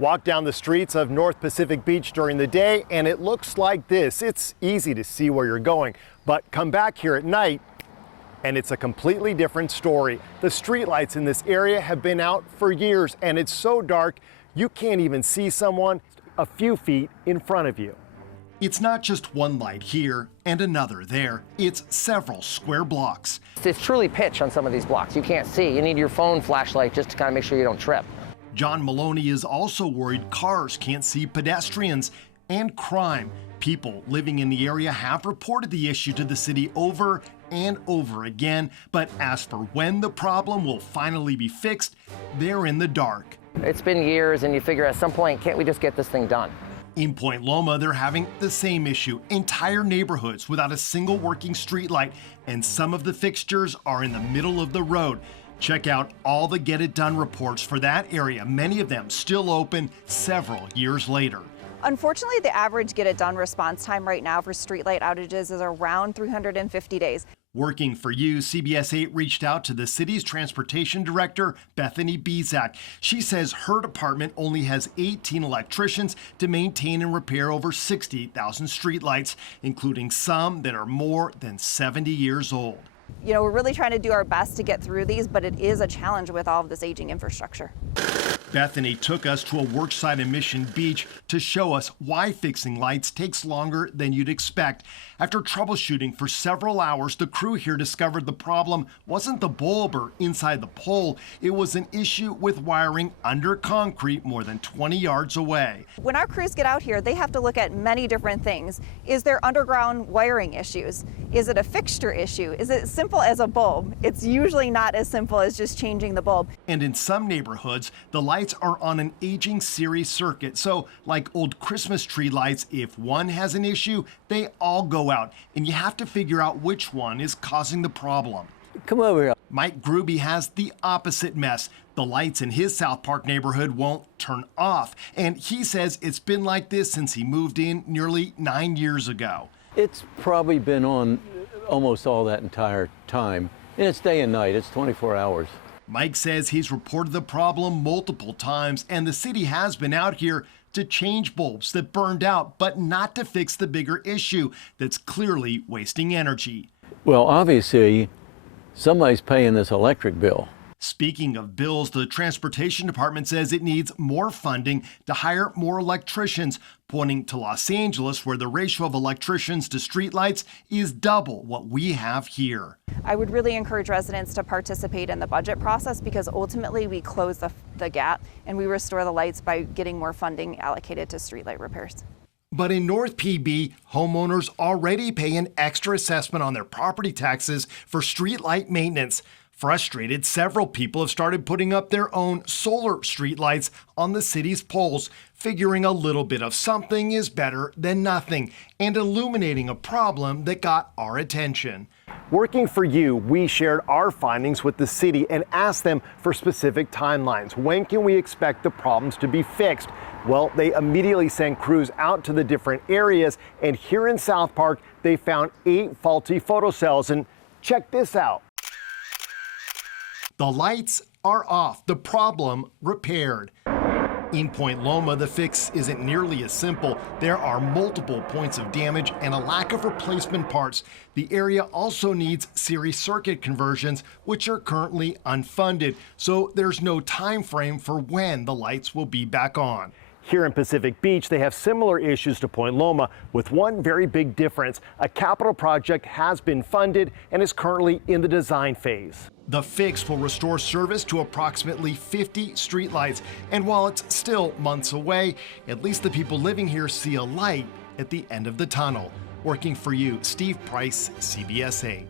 Walk down the streets of North Pacific Beach during the day and it looks like this. It's easy to see where you're going, but come back here at night and it's a completely different story. The streetlights in this area have been out for years and it's so dark you can't even see someone a few feet in front of you. It's not just one light here and another there. It's several square blocks. It's truly pitch on some of these blocks. You can't see. You need your phone flashlight just to kind of make sure you don't trip. John Maloney is also worried cars can't see pedestrians and crime. People living in the area have reported the issue to the city over and over again, but as for when the problem will finally be fixed, they're in the dark. It's been years and you figure at some point, can't we just get this thing done? In Point Loma, they're having the same issue. Entire neighborhoods without a single working streetlight, and some of the fixtures are in the middle of the road. Check out all the Get It Done reports for that area, many of them still open several years later. Unfortunately, the average Get It Done response time right now for streetlight outages is around 350 days. Working for You, CBS 8 reached out to the city's transportation director, Bethany Bezak. She says her department only has 18 electricians to maintain and repair over 60,000 streetlights, including some that are more than 70 years old. You know, we're really trying to do our best to get through these, but it is a challenge with all of this aging infrastructure. Bethany took us to a worksite in Mission Beach to show us why fixing lights takes longer than you'd expect. After troubleshooting for several hours, the crew here discovered the problem wasn't the bulb or inside the pole. It was an issue with wiring under concrete more than 20 yards away. When our crews get out here, they have to look at many different things. Is there underground wiring issues? Is it a fixture issue? Is it as simple as a bulb? It's usually not as simple as just changing the bulb. And in some neighborhoods, the lights are on an aging series circuit. So like old Christmas tree lights, if one has an issue, they all go out. And you have to figure out which one is causing the problem. Come over here. Mike Gruby has the opposite mess. The lights in his South Park neighborhood won't turn off. And he says it's been like this since he moved in nearly 9 years ago. It's probably been on almost all that entire time. And it's day and night. It's 24 hours. Mike says he's reported the problem multiple times, and the city has been out here to change bulbs that burned out, but not to fix the bigger issue that's clearly wasting energy. Well, obviously, somebody's paying this electric bill. Speaking of bills, the transportation department says it needs more funding to hire more electricians, pointing to Los Angeles, where the ratio of electricians to streetlights is double what we have here. I would really encourage residents to participate in the budget process because ultimately we close the gap and we restore the lights by getting more funding allocated to streetlight repairs. But in North PB, homeowners already pay an extra assessment on their property taxes for streetlight maintenance. Frustrated, several people have started putting up their own solar streetlights on the city's poles, figuring a little bit of something is better than nothing and illuminating a problem that got our attention. Working for You, we shared our findings with the city and asked them for specific timelines. When can we expect the problems to be fixed? Well, they immediately sent crews out to the different areas, and here in South Park, they found 8 faulty photocells. And check this out. The lights are off, the problem repaired. In Point Loma, the fix isn't nearly as simple. There are multiple points of damage and a lack of replacement parts. The area also needs series circuit conversions, which are currently unfunded. So there's no time frame for when the lights will be back on. Here in Pacific Beach, they have similar issues to Point Loma, with one very big difference. A capital project has been funded and is currently in the design phase. The fix will restore service to approximately 50 streetlights. And while it's still months away, at least the people living here see a light at the end of the tunnel. Working for You, Steve Price, CBS 8.